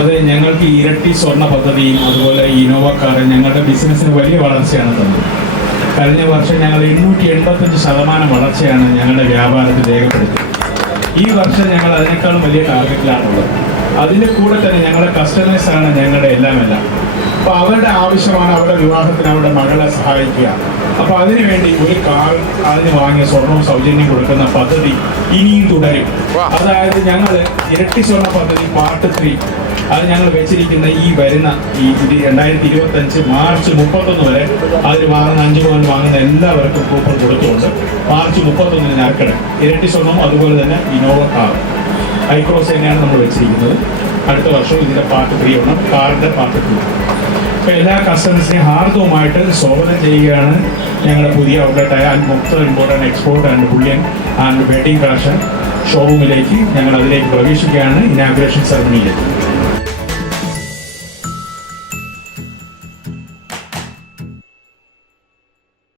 അതെ ഞങ്ങൾക്ക് ഇരട്ടി സ്വർണ പദ്ധതിയും അതുപോലെ ഇനോവ കാർ ഞങ്ങളുടെ ബിസിനസ്സിന് വലിയ വളർച്ചയാണ് തന്നത്. കഴിഞ്ഞ വർഷം ഞങ്ങൾ എണ്ണൂറ്റി എൺപത്തഞ്ച് ശതമാനം വളർച്ചയാണ് ഞങ്ങളുടെ വ്യാപാരത്തിൽ രേഖപ്പെടുത്തിയത്. ഈ വർഷം ഞങ്ങൾ അതിനേക്കാളും വലിയ ടാർഗറ്റിലാണുള്ളത് അതിന്റെ കൂടെ തന്നെ ഞങ്ങളുടെ കസ്റ്റമേഴ്സാണ് ഞങ്ങളുടെ എല്ലാം എല്ലാം അപ്പോൾ അവരുടെ ആവശ്യമാണ് അവരുടെ വിവാഹത്തിന് അവരുടെ മകളെ സഹായിക്കുക. അപ്പൊ അതിനുവേണ്ടി ഒരു കാൾ അതിന് വാങ്ങിയ സ്വർണവും സൗജന്യം കൊടുക്കുന്ന പദ്ധതി ഇനിയും തുടരും. അതായത് ഞങ്ങൾ ഇരട്ടി സ്വർണ പദ്ധതി പാർട്ട് ത്രീ. അത് ഞങ്ങൾ വെച്ചിരിക്കുന്ന ഈ വരുന്ന ഈ ഇത് രണ്ടായിരത്തി ഇരുപത്തഞ്ച് മാർച്ച് മുപ്പത്തൊന്ന് വരെ അതിൽ വാങ്ങുന്ന അഞ്ചു മുതൽ വാങ്ങുന്ന എല്ലാവർക്കും കൂപ്പൺ കൊടുത്തുകൊണ്ട് മാർച്ച് മുപ്പത്തൊന്നിന് നറുക്കെടുക്കും ഇരട്ടി സ്വർണം അതുപോലെ തന്നെ ഇനോവ കാർ. ഹൈക്രോസ് തന്നെയാണ് നമ്മൾ വെച്ചിരിക്കുന്നത്. അടുത്ത വർഷം ഇതിന്റെ പാർട്ട് ത്രീ ഉണ്ട് കാറിന്റെ പാർട്ട് ടു അപ്പോൾ എല്ലാ കസ്റ്റമേഴ്സിനെയും ഹാർദവുമായിട്ട് സ്വാഗതം ചെയ്യുകയാണ്. ഞങ്ങളുടെ പുതിയ ഔട്ട്ലെറ്റായ ആൻഡ് മൊത്തം import and export and bullion and wedding fashion ഷോറൂമിലേക്ക് ഞങ്ങൾ അതിലേക്ക് പ്രവേശിക്കുകയാണ്. ഇനാഗ്രേഷൻ സെറമണിയിലേക്ക്